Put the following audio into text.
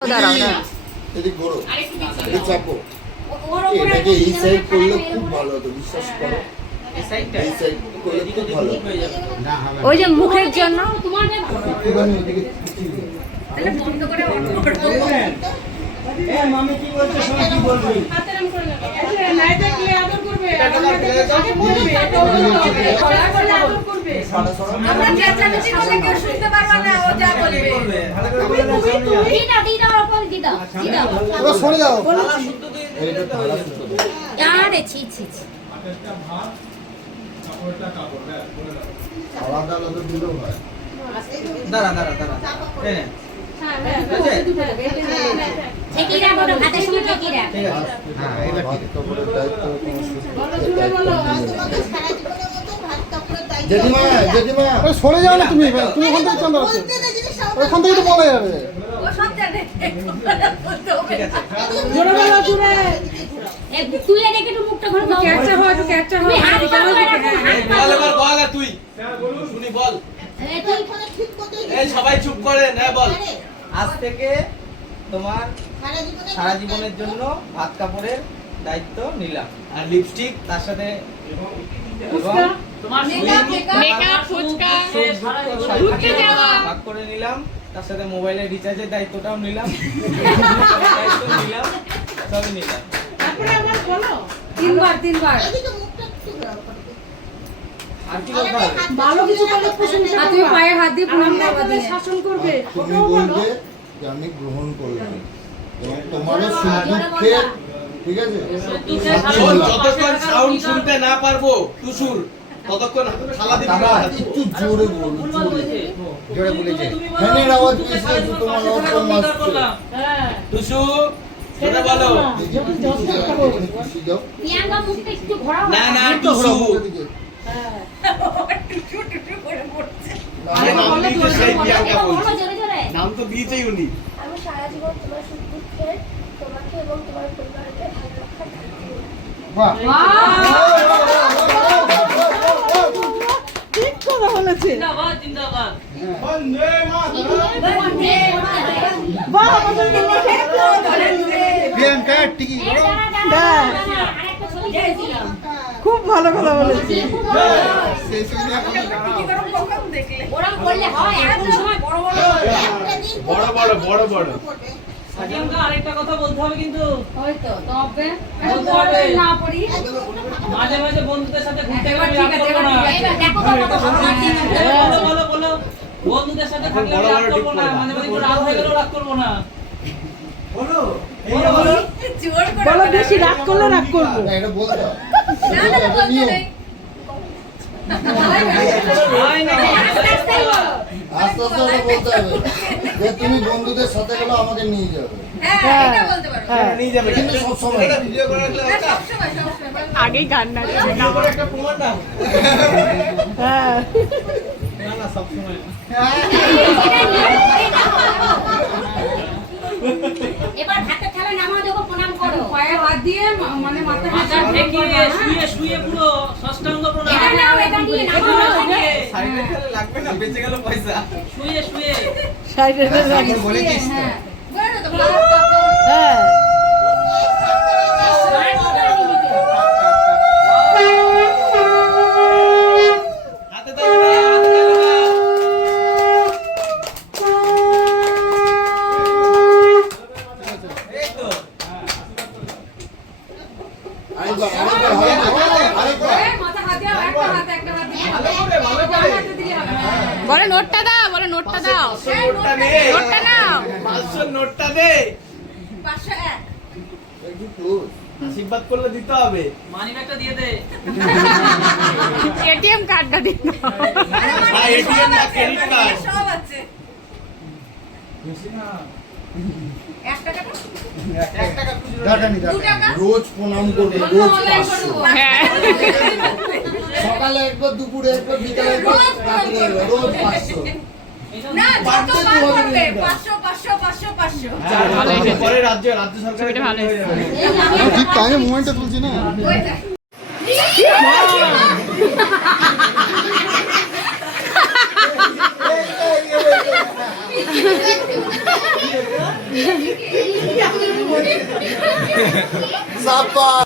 দাঁড়াও না এদিক ঘোরো, এদিক চাপো। এটাকে এই সাইড করলে খুব ভালো হতো, বিশ্বাস করো। এই সাইড করলে খুব ভালো হতো। ওই যে মুখের জন্য একটুখানি এদিকে খিচিয়ে দিও। মামি কি বলছে শোনো কি বলবি আমরা চেঁচামেচি করলে কেউ শুনতে পারবে না, ও যা বলবে। এবার সরে যাও। এটা ঢালা সুতো দাও। আরে ছি ছি ছি আলাদা আলাদা দিলেও হয়। দাঁড়া এই নে। ঠেকি রাখ, ওটা ভাতের সঙ্গে ঠেকি রাখ। ঠিক আছে হ্যাঁ, এবার ভাত কাপড়ের দায়িত্ব তোমার জেঠিমা, জেঠিমা সরে যাও না, তুমি তুমি ওখান থেকে চান্দা আছে ওখান থেকে তো বলা যাবে। ও সব জানে। বলতে হবে। জোরে বলো জোরে। এ তুই এদিকে একটু মুখটা ঘুরে দাও। ক্যাপচার হয়, একটু ক্যাপচার হয়। হাত পা ধরে রাখো, হাত পা বল ধরে। এবার বল আর তুই শুনি বল। এই তুই এই সবাই চুপ করে না বল। আজ থেকে তোমার সারা জীবনের জন্য ভাত কাপড়ের দায়িত্ব নিলাম, আর লিপস্টিক তার সাথে ফুচকা, তোমার মেকআপ, ফুচকা, ঘুরতে যাওয়া ভাগ করে নিলাম, তার সাথে মোবাইলের রিচার্জের দায়িত্বটাও নিলাম, দায়িত্ব নিলাম, সবই নিলাম। তারপরে আবার বলো। তিনবার। আর কি করতে হবে? ভালো কিছু করলে প্রশংসা আর তুমি করবা। পায়ে হাত দিয়ে প্রণাম আর আমরা করবা তাদের দিনে। শাসন করবে। তুমি ওটাও বলো। বলবে যে আমি গ্রহণ করলাম এবং তোমারও সুখ দুঃখে, ঠিক আছে? শোন, যতক্ষণ সাউন্ড শুনতে না পারবো টুসুর ততক্ষণ থালা দিবি না। দাদা, একটু জোরে বলো, জোরে বলেছে। ফ্যানের আওয়াজ বেশি আছে, তোমার আওয়াজ কম আসছে। হ্যাঁ। টুসু জোরে বলো। খুশি যাও। প্রিয়াঙ্কা মুখটা একটু ঘোরাও। না না একটু টুসু ঘোরাও মুখের দিকে। টুটু করে পড়ছে। আরে নাম দিয়েছে সেই প্রিয়াঙ্কা বলো বলছে। জোরে জোরে। নাম তো দিয়েছেই উনি। আমি সারা জীবন তোমার সুখ দুঃখে তোমাকে এবং তোমার পরিবারকে ভালো রাখার দায়িত্ব নিলাম। বাহ। ঠিক কথা বলেছে। বন্দে মাতরম। বাহ, আমাদের প্রিয়াঙ্কা টিকি এই করো। দাঁড়া, আরেকটা ছবি তুলেছিলাম। খুব ভালো কথা বলেছে। সেই সঙ্গে এখন কি করে কখন দেখলে? ওরম করলে হয়, এখন সময় বড় বড় বড় বড় আরেকটা কথা বলতে হবে কিন্তু হয়তো তবে বলতে হবে। না পড়ি। মাঝে মাঝে বন্ধুদের সাথে ঘুরতে এবার গেলে ঠিক রাগ আছে, করবো এবার না। ঠিক আছে। এবার দেখো কত ভালো আছে। বলো বন্ধুদের সাথে থাকলে বড় রাগ বড় করবো ঠিক না, করবা। মাঝে মাঝে একটু রাগ হয়ে গেলেও রাগ করবো না। বলো বলো জোর করে বলো বেশি রাগ করলে রাগ করবো। না, এটা বলতে হবে। না না এটা বলতে নিয়ম। নেই। হয় নাকি? আস্তে আস্তে বলো। আস্তে আস্তে ওটা বলতে হবে যে তুমি বন্ধুদের সাথে গেলে আমাকে নিয়ে যাবে। হ্যাঁ, এটা বলতে পারো। হ্যাঁ। নিয়ে যাবে কিন্তু সবসময় এটা ভিডিও করে রাখলে না, একটা সবসময় বলো। আগেই গান না। ভিডিও করে একটা প্রমাণ দাও। হ্যাঁ। না না সব সময় এবার হাতের থালা নামাও, দেখো প্রণাম করো। পায়ে হাত দিয়ে মানে মাথা মাথা ঠেকিয়ে শুয়ে পুরো ষষ্ঠাঙ্গ প্রণাম। এটা নাও, এটা দিয়ে নামাও। সাইডে খেলে লাগবে না, বেঁচে গেল পয়সা। শুয়ে সাইডে রাখ। বলেছিস তো। হ্যাঁ। বলো তো, ভাত কাপড়। হ্যাঁ। হাতে দাও না, হাতে দাও না। এই তো আরেকবার, আরেকবার। এই, মাথা হাত দিয়ে একটা হাত দিয়ে। ভালো করে হাতে দিলে হবে না। বলে নোটটা দাও, বলে নোটটা দাও। নোটটা নে। নোটটা নাও। 500 নোটটা দে। 501। একটু close। আশীর্বাদ করলে দিতে হবে। মানি ব্যাগটা দিয়ে দে। এটিএম কার্ডটা দিন। আর ATM না ক্রেডিট কার্ড। সব আছে। এক টাকা না? টাকা নি, দু টাকা টাকা? নি। রোজ প্রণাম করবে, অন্য রোজ অনলাইন 500। করবো। হ্যাঁ। সকালে একবার, দুপুরে একবার, বিকালে একবার, রাত্রে একবার, রোজ 500। না, যত বাড়তে বার 2000 করবে। টাকা। 500 পরে রাজ্য সরকার ছবিটা ভালো হয়ে যাবে। ঠিক টাইমে মোমেন্টটা তুলছি না। ওই দেখ। সাপা